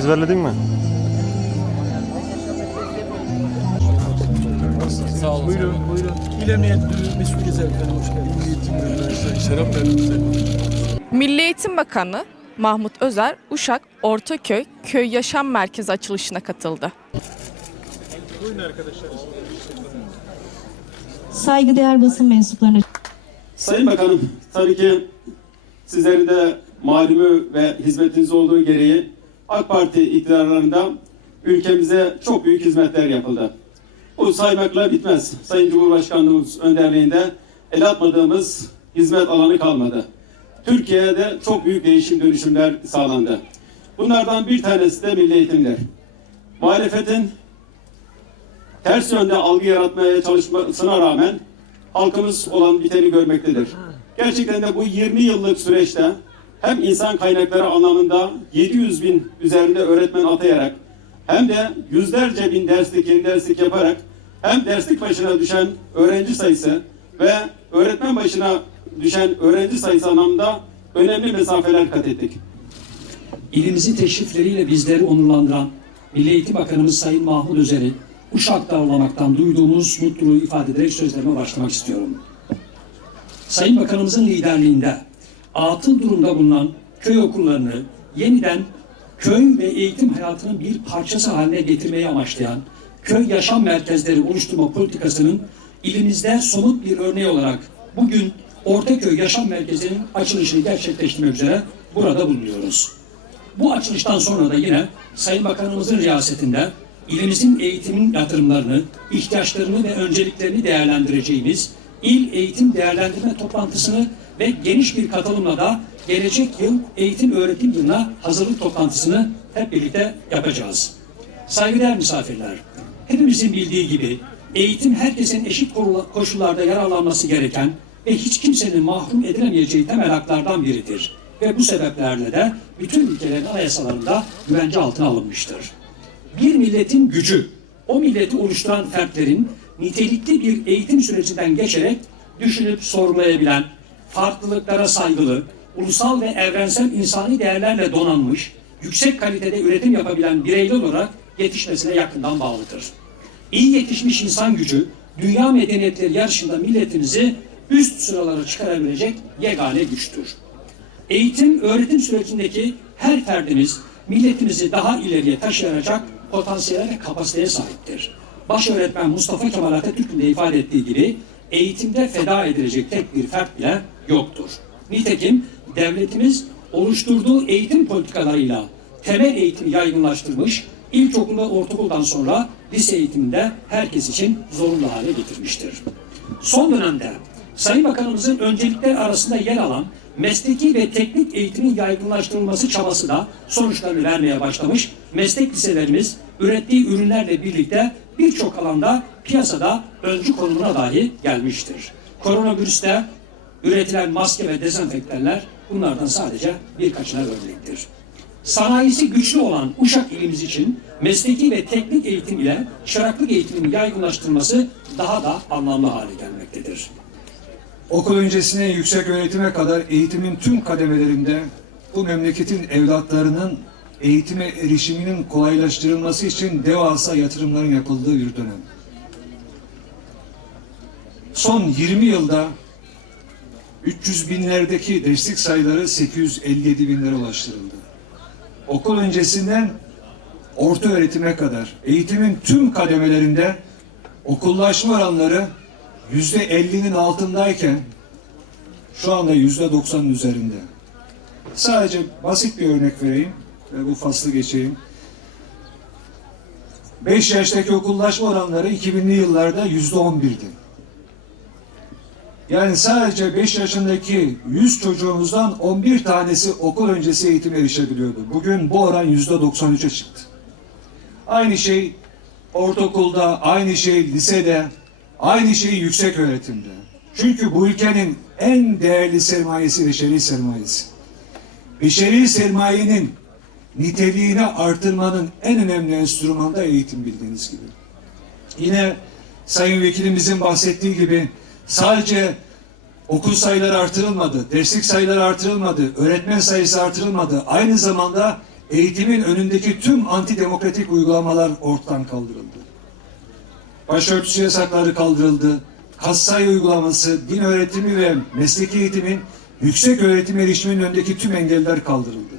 Ezberledin mi? Sağ olun. Buyurun, buyurun. İl Emniyet Müdürü Mesut Gezer efendim, hoş geldiniz. Eğitim Müdürü, şeref verdiniz. Milli Eğitim Bakanı Mahmut Özer, Uşak Ortaköy Köy Yaşam Merkezi açılışına katıldı. Saygıdeğer basın mensuplarına Sayın Bakanım, tabii ki sizlerin de malumu ve hizmetiniz olduğu gereği AK Parti iktidarlarında ülkemize çok büyük hizmetler yapıldı. Bu saymakla bitmez. Sayın Cumhurbaşkanlığımız önderliğinde el atmadığımız hizmet alanı kalmadı. Türkiye'de çok büyük değişim dönüşümler sağlandı. Bunlardan bir tanesi de milli eğitimler. Muhalefetin ters yönde algı yaratmaya çalışmasına rağmen halkımız olan biteni görmektedir. Gerçekten de bu 20 yıllık süreçte hem insan kaynakları anlamında 700 bin üzerinde öğretmen atayarak hem de yüzlerce bin derslik, yeni derslik yaparak hem derslik başına düşen öğrenci sayısı ve öğretmen başına düşen öğrenci sayısı anlamında önemli mesafeler kat ettik. İlimizi teşrifleriyle bizleri onurlandıran Milli Eğitim Bakanımız Sayın Mahmut Özer'i Uşak'ta ağırlamaktan duyduğumuz mutluluğu ifade ederek sözlerime başlamak istiyorum. Sayın Bakanımızın liderliğinde atıl durumda bulunan köy okullarını yeniden köy ve eğitim hayatının bir parçası haline getirmeyi amaçlayan köy yaşam merkezleri oluşturma politikasının ilimizde somut bir örneği olarak bugün Ortaköy Yaşam Merkezi'nin açılışını gerçekleştirmek üzere burada bulunuyoruz. Bu açılıştan sonra da yine Sayın Bakanımızın riyasetinde ilimizin eğitimin yatırımlarını, ihtiyaçlarını ve önceliklerini değerlendireceğimiz İl Eğitim Değerlendirme Toplantısını ve geniş bir katılımla da gelecek yıl eğitim öğretim yılına hazırlık toplantısını hep birlikte yapacağız. Saygıdeğer misafirler, hepimizin bildiği gibi eğitim herkesin eşit koşullarda yararlanması gereken ve hiç kimsenin mahrum edilemeyeceği temel haklardan biridir. Ve bu sebeplerle de bütün ülkelerin anayasalarında güvence altına alınmıştır. Bir milletin gücü, o milleti oluşturan fertlerin nitelikli bir eğitim sürecinden geçerek düşünüp sorgulayabilen, farklılıklara saygılı, ulusal ve evrensel insani değerlerle donanmış, yüksek kalitede üretim yapabilen bireyler olarak yetişmesine yakından bağlıdır. İyi yetişmiş insan gücü, dünya medeniyetleri yarışında milletimizi üst sıralara çıkarabilecek yegane güçtür. Eğitim, öğretim sürecindeki her ferdimiz milletimizi daha ileriye taşıyacak potansiyele ve kapasiteye sahiptir. Baş öğretmen Mustafa Kemal Atatürk'ün de ifade ettiği gibi eğitimde feda edilecek tek bir fert bile yoktur. Nitekim devletimiz oluşturduğu eğitim politikalarıyla temel eğitimi yaygınlaştırmış, ilkokul ve ortaokuldan sonra lise eğitiminde herkes için zorunlu hale getirmiştir. Son dönemde Sayın Bakanımızın öncelikler arasında yer alan mesleki ve teknik eğitimin yaygınlaştırılması çabası da sonuçlarını vermeye başlamış. Meslek liselerimiz ürettiği ürünlerle birlikte birçok alanda piyasada öncü konumuna dahi gelmiştir. Koronavirüste üretilen maske ve dezenfektanlar bunlardan sadece birkaçına örnektir. Sanayisi güçlü olan Uşak ilimiz için mesleki ve teknik eğitim ile çıraklık eğitiminin yaygınlaştırılması daha da anlamlı hale gelmektedir. Okul öncesine yüksek öğretime kadar eğitimin tüm kademelerinde bu memleketin evlatlarının eğitime erişiminin kolaylaştırılması için devasa yatırımların yapıldığı bir dönem. Son 20 yılda 300 binlerdeki destek sayıları 857 binlere ulaştırıldı. Okul öncesinden orta öğretime kadar eğitimin tüm kademelerinde okullaşma oranları yüzde 50'nin altındayken şu anda yüzde 90'ın üzerinde. Sadece basit bir örnek vereyim ve bu faslı geçeyim. 5 yaştaki okullaşma oranları 2000'li yıllarda yüzde 11'di. Yani sadece 5 yaşındaki 100 çocuğumuzdan 11 tanesi okul öncesi eğitime erişebiliyordu. Bugün bu oran yüzde 93'e çıktı. Aynı şey ortaokulda, aynı şey lisede, aynı şey yüksek öğretimde. Çünkü bu ülkenin en değerli sermayesi beşeri sermayesi. Beşeri sermayenin niteliğini artırmanın en önemli enstrümanı da eğitim bildiğiniz gibi. Yine Sayın Vekilimizin bahsettiği gibi sadece okul sayıları artırılmadı, derslik sayıları artırılmadı, öğretmen sayısı artırılmadı. Aynı zamanda eğitimin önündeki tüm antidemokratik uygulamalar ortadan kaldırıldı. Başörtüsü yasakları kaldırıldı. Kassay uygulaması, din öğretimi ve mesleki eğitimin yüksek öğretim erişiminin önündeki tüm engeller kaldırıldı.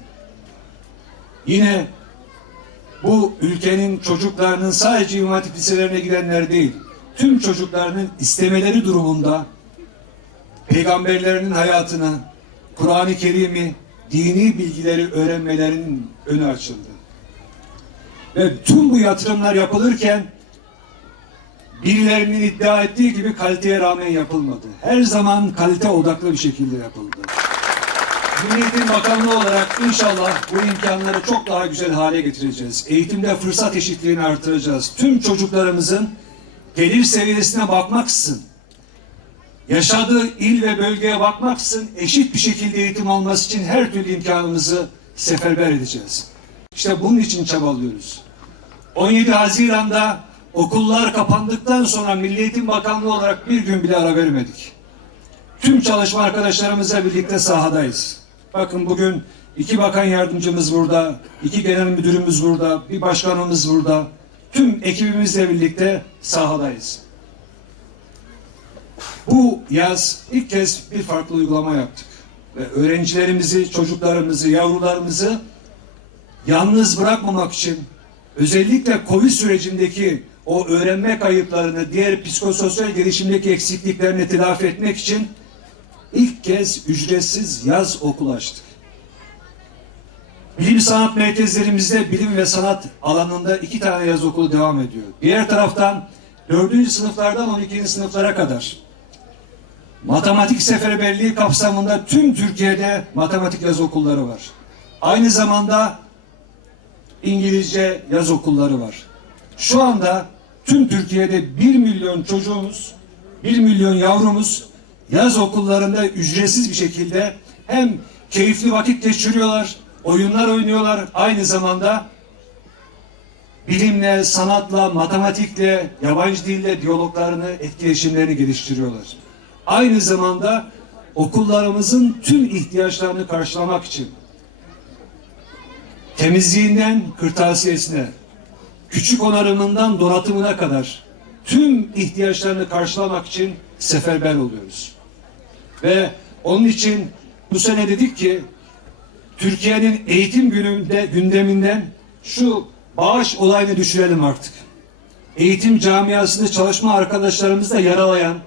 Yine bu ülkenin çocuklarının sadece Hatip liselerine gidenler değil, tüm çocuklarının istemeleri durumunda peygamberlerinin hayatını, Kur'an-ı Kerim'i, dini bilgileri öğrenmelerinin önü açıldı. Ve tüm bu yatırımlar yapılırken birilerinin iddia ettiği gibi kaliteye rağmen yapılmadı. Her zaman kalite odaklı bir şekilde yapıldı. Milli Eğitim Bakanlığı olarak inşallah bu imkanları çok daha güzel hale getireceğiz. Eğitimde fırsat eşitliğini artıracağız. Tüm çocuklarımızın gelir seviyesine bakmaksızın, yaşadığı il ve bölgeye bakmaksızın eşit bir şekilde eğitim alması için her türlü imkanımızı seferber edeceğiz. İşte bunun için çabalıyoruz. 17 Haziran'da okullar kapandıktan sonra Milli Eğitim Bakanlığı olarak bir gün bile ara vermedik. Tüm çalışma arkadaşlarımızla birlikte sahadayız. Bakın bugün iki bakan yardımcımız burada, iki genel müdürümüz burada, bir başkanımız burada. Tüm ekibimizle birlikte sahadayız. Bu yaz ilk kez bir farklı uygulama yaptık. Ve öğrencilerimizi, çocuklarımızı, yavrularımızı yalnız bırakmamak için özellikle Covid sürecindeki o öğrenme kayıplarını, diğer psikososyal gelişimdeki eksikliklerini telafi etmek için ilk kez ücretsiz yaz okulu açtık. Bilim sanat merkezlerimizde bilim ve sanat alanında iki tane yaz okulu devam ediyor. Diğer taraftan dördüncü sınıflardan 12. sınıflara kadar matematik seferberliği kapsamında tüm Türkiye'de matematik yaz okulları var. Aynı zamanda İngilizce yaz okulları var. Şu anda tüm Türkiye'de 1 milyon çocuğumuz, 1 milyon yavrumuz yaz okullarında ücretsiz bir şekilde hem keyifli vakit geçiriyorlar, oyunlar oynuyorlar, aynı zamanda bilimle, sanatla, matematikle, yabancı dille diyaloglarını, etkileşimlerini geliştiriyorlar. Aynı zamanda okullarımızın tüm ihtiyaçlarını karşılamak için temizliğinden kırtasiyesine, küçük onarımından donatımına kadar tüm ihtiyaçlarını karşılamak için seferber oluyoruz. Ve onun için bu sene dedik ki Türkiye'nin eğitim gününde gündeminden şu bağış olayını düşürelim artık. Eğitim camiasında çalışma arkadaşlarımızı da yaralayan,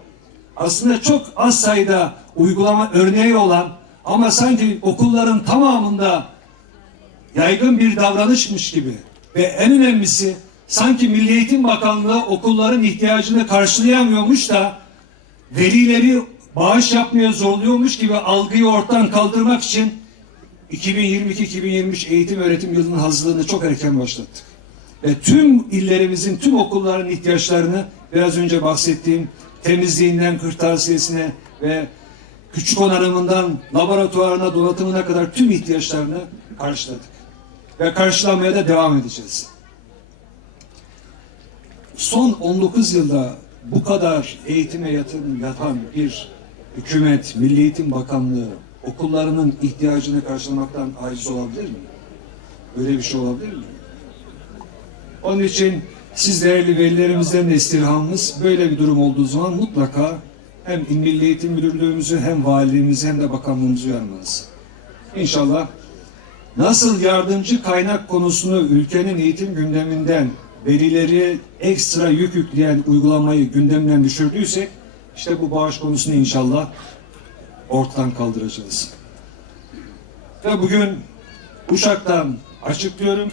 aslında çok az sayıda uygulama örneği olan ama sanki okulların tamamında yaygın bir davranışmış gibi ve en önemlisi sanki Milli Eğitim Bakanlığı okulların ihtiyacını karşılayamıyormuş da velileri bağış yapmaya zorluyormuş gibi algıyı ortadan kaldırmak için 2022-2023 eğitim öğretim yılının hazırlığını çok erken başlattık. Ve tüm illerimizin, tüm okulların ihtiyaçlarını biraz önce bahsettiğim temizliğinden kırtasiyesine ve küçük onarımından laboratuvarına, donatımına kadar tüm ihtiyaçlarını karşıladık. Ve karşılamaya da devam edeceğiz. Son 19 yılda bu kadar eğitime yatırım yapan bir hükümet, Milli Eğitim Bakanlığı okullarının ihtiyacını karşılamaktan aciz olabilir mi? Böyle bir şey olabilir mi? Onun için siz değerli velilerimizden de istirhamımız böyle bir durum olduğu zaman mutlaka hem İl Milli Eğitim Müdürlüğümüzü hem valiliğimizi hem de bakanlığımızı uyarmanız. İnşallah nasıl yardımcı kaynak konusunu ülkenin eğitim gündeminden verileri ekstra yük yükleyen uygulamayı gündemden düşürdüysek işte bu bağış konusunu inşallah ortadan kaldıracağız. Ve bugün Uşak'tan açıklıyorum.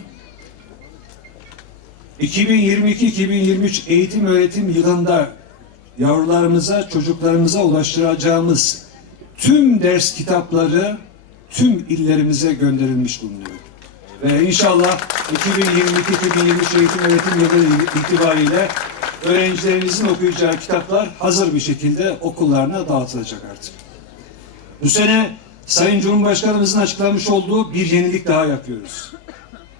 2022-2023 eğitim öğretim yılında yavrularımıza, çocuklarımıza ulaştıracağımız tüm ders kitapları tüm illerimize gönderilmiş bulunuyor. Ve inşallah 2022-2023 eğitim öğretim yılı itibariyle öğrencilerimizin okuyacağı kitaplar hazır bir şekilde okullarına dağıtılacak artık. Bu sene Sayın Cumhurbaşkanımızın açıklamış olduğu bir yenilik daha yapıyoruz.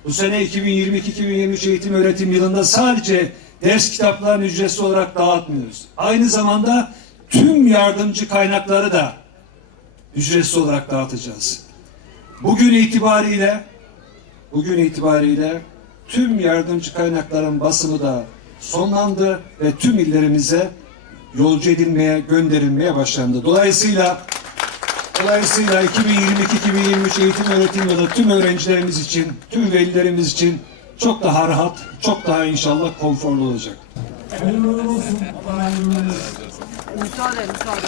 Bu sene 2022-2023 eğitim öğretim yılında sadece ders kitaplarını ücretsiz olarak dağıtmıyoruz. Aynı zamanda tüm yardımcı kaynakları da ücretsiz olarak dağıtacağız. Bugün itibariyle bugün itibariyle tüm yardımcı kaynakların basımı da sonlandı ve tüm illerimize yolcu edilmeye, gönderilmeye başlandı. Dolayısıyla Dolayısıyla 2022-2023 eğitim öğretim yılı tüm öğrencilerimiz için, tüm velilerimiz için çok daha rahat, çok daha inşallah konforlu olacak. Müsaade, müsaade.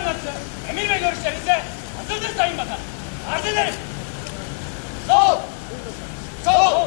teminatı, emir ve görüşlerinize hazırdır Sayın Bakan. Arz ederim. Sağ ol. Sağ.